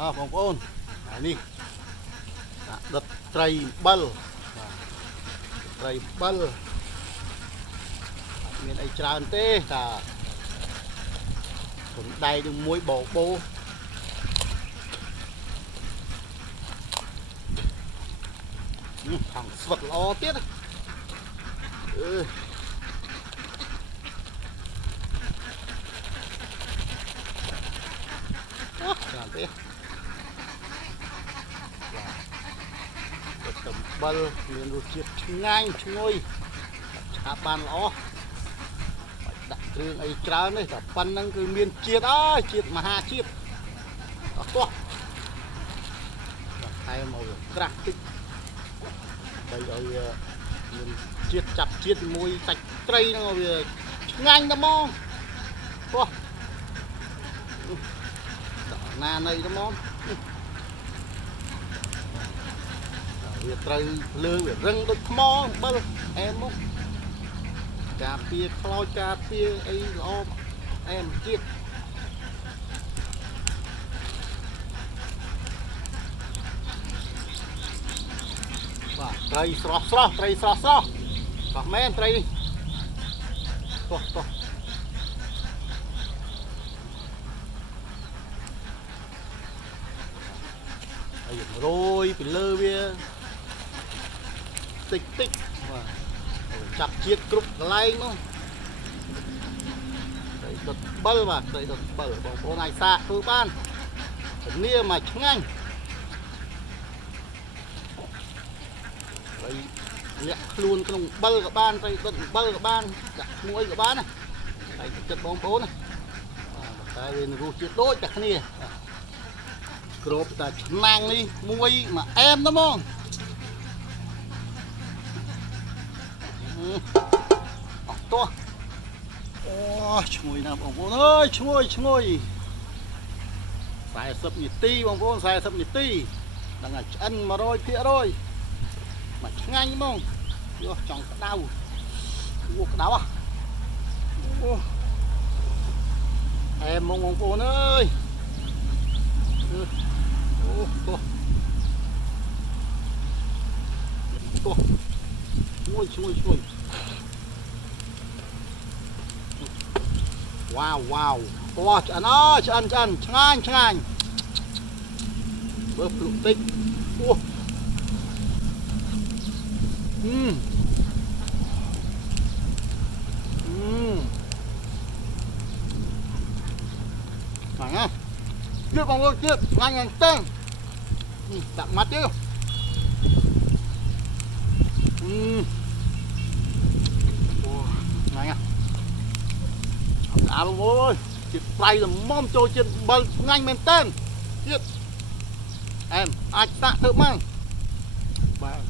បងប្អូននេះដុតត្រីអំបិលត្រីអំបិលអត់មានអីច្រើនទេតាខ្ញុំដៃនឹងមួយបបោខាងស្វិតល្អទៀតច្រើនទេទឹកអំបិលមានរសជាតិឆ្ងាញ់ឈ្ងុយឆាប់បានល្អដាក់គ្រឿងអីច្រើនទេតែប៉ុណ្្នឹងគឺមានជាតិអើយជាតិមហាជាតិអត់ទាស់តែមកក្រាស់តិចតែឲ្យមានជាតិចាប់ជាតិជាមួយសាច់ត្រីហ្នឹងវាឆ្ងាញ់តែហ្មងពោះណានៃតែហ្មងវាត្រូវលើវារឹងដូចថ្មអំបិលអែមមកការពារខ្លោចការពារអីល្អអែមជាតិបាទត្រីស្រស់ត្រីស្រស់ស្រស់មែនត្រីនេះទោះហើយរយពីលើវាតិចបាទចាប់ជាតិគ្រប់កន្លែងមកត្រីដុតបិលបាទត្រីដុតបិលបងប្អូនអាចសាកធ្វើបានធានាមកឆ្ងាញ់ហើយលាក់ខ្លួនក្នុងបិលក៏បានត្រីដុតបិលក៏បានដាក់ឈ្មោះអីក៏បានណាហើយចិត្តបងប្អូនណាតែវារសជាតិដូចតែគ្នាក្របតែឆ្នាំងនេះមួយមកអែមទៅហ្មងអត់ទាស់អូឈ្ងុយណាស់បងប្អូនអើយឈ្ងុយ40នាទីបងប្អូន40នាទីដល់តែឆ្អិន 100% មកឆ្ងាញ់ហ្មងយកចង់ក្តៅក្តៅអូអែមហ្មងបងប្អូនអើយអូទោះឈ្ងុយវ៉ាវពោះឆ្អិនអើយឆ្អិនឆ្ងាញ់បើភ្លុកតិចអូខាងណាទៀតបងប្អូនទៀតឆ្ងាញ់យ៉ាងទៅដាក់មាត់ទៀតអូឆ្ងាញ់ណាស់បងប្អូនជាតិប្រៃល្មមចូលជាតិអំបិលឆ្ងាញ់មែនតើទៀតអែមអាចសាក់ធ្វើមកបាទ